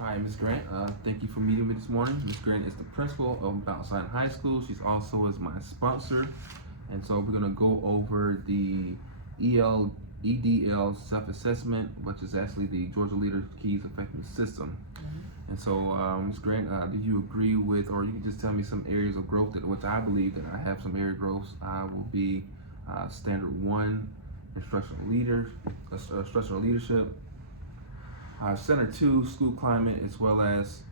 Hi, Ms. Grant. Thank you for meeting me this morning. Ms. Grant is the principal of Mount Sinai High School. She's also is my sponsor. And so we're gonna go over the EDL self-assessment, which is actually the Georgia Leader Keys Effectiveness System. And so, Ms. Grant, did you agree with, or you can just tell me some areas of growth that, which I believe that I have some area of growth, will be standard 1, instructional leadership, Center 2, school climate, as well as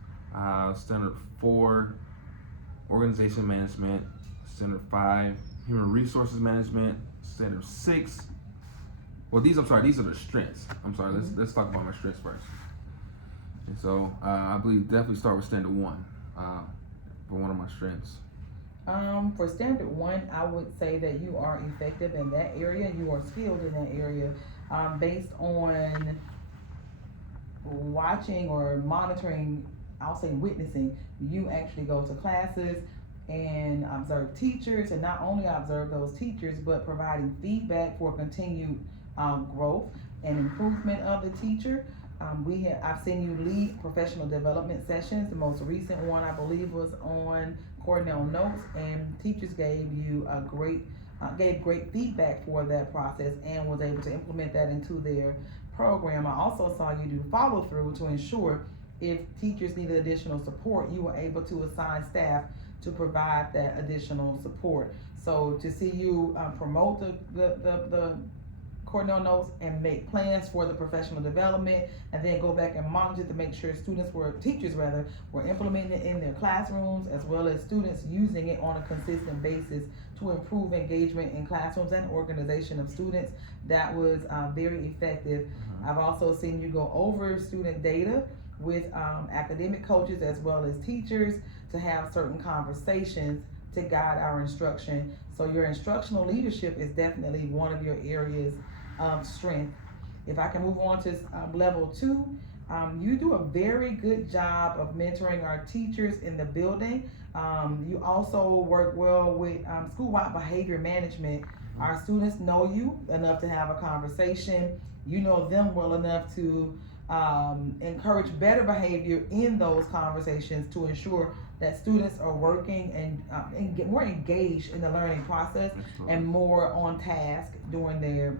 Standard 4, organization management, Standard 5, human resources management, Standard 6. Well, these are the strengths. Let's talk about my strengths first. And so I believe definitely start with Standard 1 for one of my strengths. For Standard 1, I would say that you are effective in that area. You are skilled in that area, based on watching or monitoring, I'll say witnessing. You actually go to classes and observe teachers, and not only observe those teachers, but providing feedback for continued growth and improvement of the teacher. I've seen you lead professional development sessions. The most recent one, I believe, was on Cornell Notes, and teachers gave you gave great feedback for that process and was able to implement that into their program. I also saw you do follow through to ensure if teachers needed additional support, you were able to assign staff to provide that additional support. So to see you promote the Cornell Notes and make plans for the professional development, and then go back and monitor to make sure teachers were implementing it in their classrooms, as well as students using it on a consistent basis to improve engagement in classrooms and organization of students. That was very effective. I've also seen you go over student data with academic coaches as well as teachers to have certain conversations to guide our instruction. So your instructional leadership is definitely one of your areas of strength. If I can move on to level 2, you do a very good job of mentoring our teachers in the building. You also work well with school-wide behavior management. Our students know you enough to have a conversation. You know them well enough to encourage better behavior in those conversations to ensure that students are working and get more engaged in the learning process and more on task during their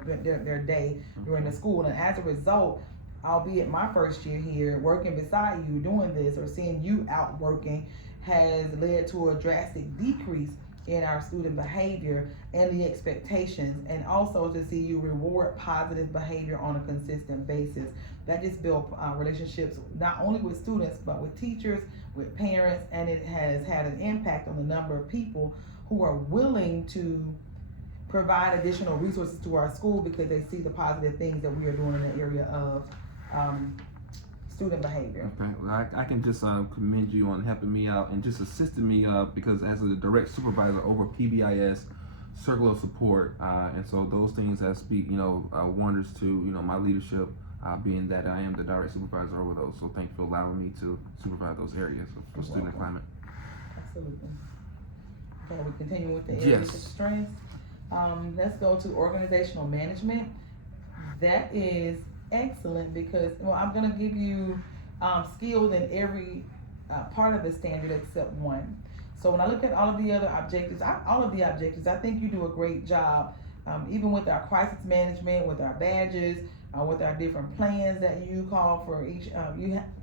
day during the school. And as a result, albeit my first year here, working beside you doing this or seeing you out working has led to a drastic decrease in our student behavior and the expectations, and also to see you reward positive behavior on a consistent basis. That just builds relationships not only with students but with teachers, with parents, and it has had an impact on the number of people who are willing to provide additional resources to our school because they see the positive things that we are doing in the area of student behavior. Okay, well, I can just commend you on helping me out and just assisting me because as a direct supervisor over PBIS, Circle of Support, and so those things that speak, wonders to, my leadership, being that I am the direct supervisor over those. So thank you for allowing me to supervise those areas for student climate. Absolutely. Okay, we continue with the areas of strengths. Let's go to organizational management. That is excellent because, I'm going to give you skills in every part of the standard except one. So when I look at all of the other objectives, I think you do a great job, even with our crisis management, with our badges, with our different plans that you call for each,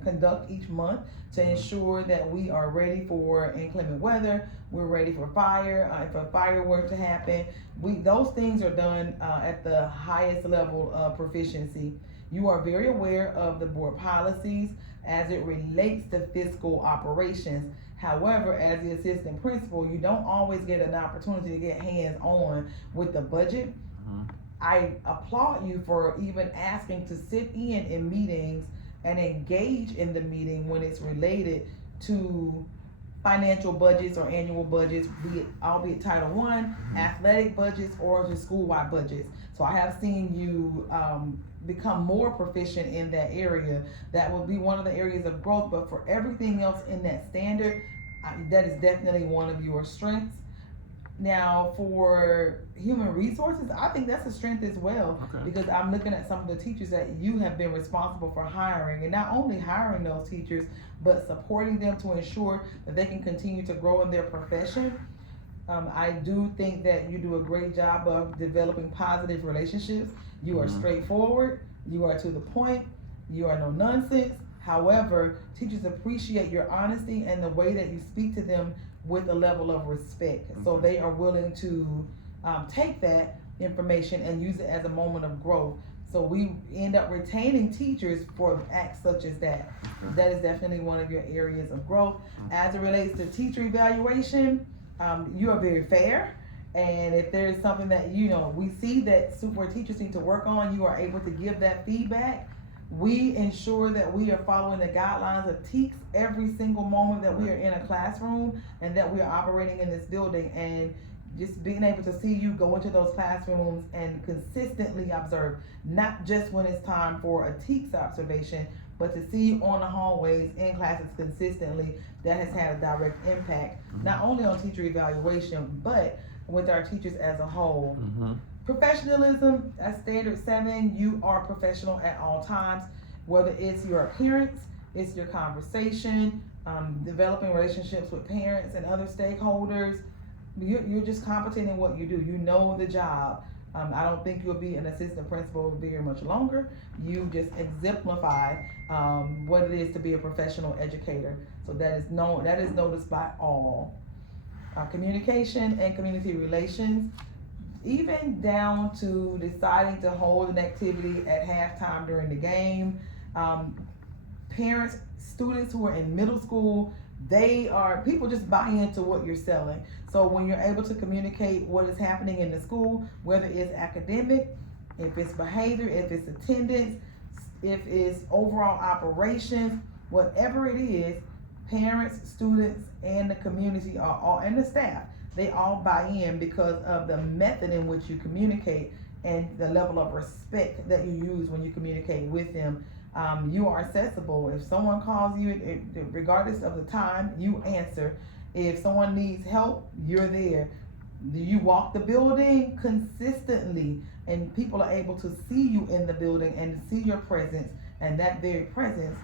conduct each month to ensure that we are ready for inclement weather, we're ready for fire, if a fire were to happen. Those things are done at the highest level of proficiency. You are very aware of the board policies as it relates to fiscal operations. However, as the assistant principal, you don't always get an opportunity to get hands-on with the budget. I applaud you for even asking to sit in meetings and engage in the meeting when it's related to financial budgets or annual budgets, albeit Title I, athletic budgets, or just school-wide budgets. So I have seen you become more proficient in that area. That will be one of the areas of growth, but for everything else in that standard, that is definitely one of your strengths. Now, for human resources, I think that's a strength as well, Okay. because I'm looking at some of the teachers that you have been responsible for hiring, and not only hiring those teachers, but supporting them to ensure that they can continue to grow in their profession. I do think that you do a great job of developing positive relationships. You are Mhm. straightforward, you are to the point, you are no nonsense. However, teachers appreciate your honesty and the way that you speak to them with a level of respect. So Okay. they are willing to take that information and use it as a moment of growth. So we end up retaining teachers for acts such as that. Okay. That is definitely one of your areas of growth. Mhm. As it relates to teacher evaluation, you are very fair. And if there's something that we see that super teachers need to work on, you are able to give that feedback. We ensure that we are following the guidelines of TEKS every single moment that we are in a classroom and that we are operating in this building. And just being able to see you go into those classrooms and consistently observe, not just when it's time for a TEKS observation, but to see you on the hallways in classes consistently, that has had a direct impact, not only on teacher evaluation, but with our teachers as a whole. Mhm. Professionalism, at standard 7, you are professional at all times, whether it's your appearance, it's your conversation, developing relationships with parents and other stakeholders. You're just competent in what you do. You know the job. I don't think you'll be an assistant principal very much longer. You just exemplify what it is to be a professional educator. So that is noticed by all. Communication and community relations, even down to deciding to hold an activity at halftime during the game. Parents, students who are in middle school, people just buy into what you're selling. So when you're able to communicate what is happening in the school, whether it's academic, if it's behavior, if it's attendance, if it's overall operations, whatever it is, parents, students, and the community and the staff, they all buy in because of the method in which you communicate and the level of respect that you use when you communicate with them. You are accessible. If someone calls you, regardless of the time, you answer. If someone needs help, you're there. You walk the building consistently, and people are able to see you in the building and see your presence, and that very presence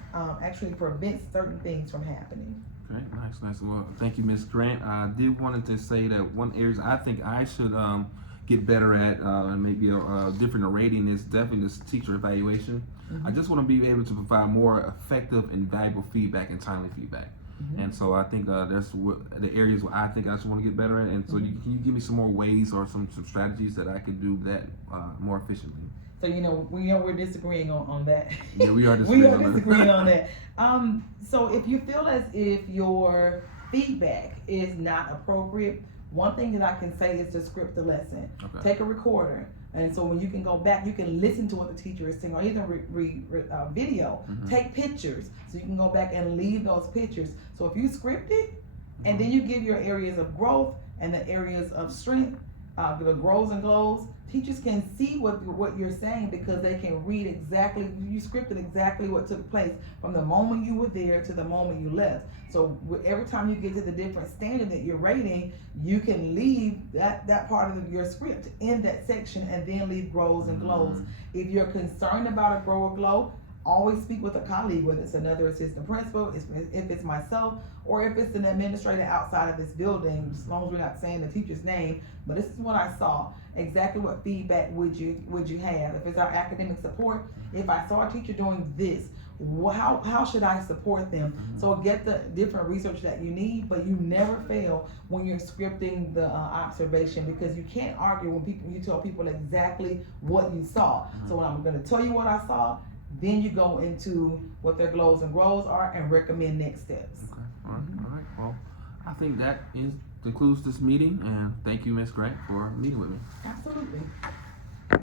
actually prevents certain things from happening. Okay, nice. Well, thank you, Ms. Grant. I did wanted to say that one area I think I should get better at, and maybe a different rating, is definitely this teacher evaluation. Mm-hmm. I just want to be able to provide more effective and valuable feedback and timely feedback. Mm-hmm. And so I think there's the areas where I think I just want to get better at. And so Mm-hmm. can you give me some more ways or some strategies that I could do that more efficiently? So we're disagreeing on that. Yeah, we are disagreeing we are on that. disagreeing on that. So if you feel as if your feedback is not appropriate, one thing that I can say is to script the lesson. Okay. Take a recorder, and so when you can go back, you can listen to what the teacher is saying, or even video. Mhm. Take pictures, so you can go back and leave those pictures. So if you script it, and then you give your areas of growth and the areas of strength, the grows and glows, teachers can see what you're saying because they can read exactly, you scripted exactly what took place from the moment you were there to the moment you left. So every time you get to the different standard that you're rating, you can leave that part of your script in that section and then leave grows and glows. If you're concerned about a grow or glow, always speak with a colleague, whether it's another assistant principal, if it's myself, or if it's an administrator outside of this building, as long as we're not saying the teacher's name. But this is what I saw. Exactly what feedback would you have? If it's our academic support, if I saw a teacher doing this, how should I support them? So get the different research that you need, but you never fail when you're scripting the observation, because you can't argue when you tell people exactly what you saw. So when I'm going to tell you what I saw, then you go into what their glows and grows are and recommend next steps. Okay. All right. Well, I think that concludes this meeting, and thank you, Ms. Grant, for meeting with me. Absolutely.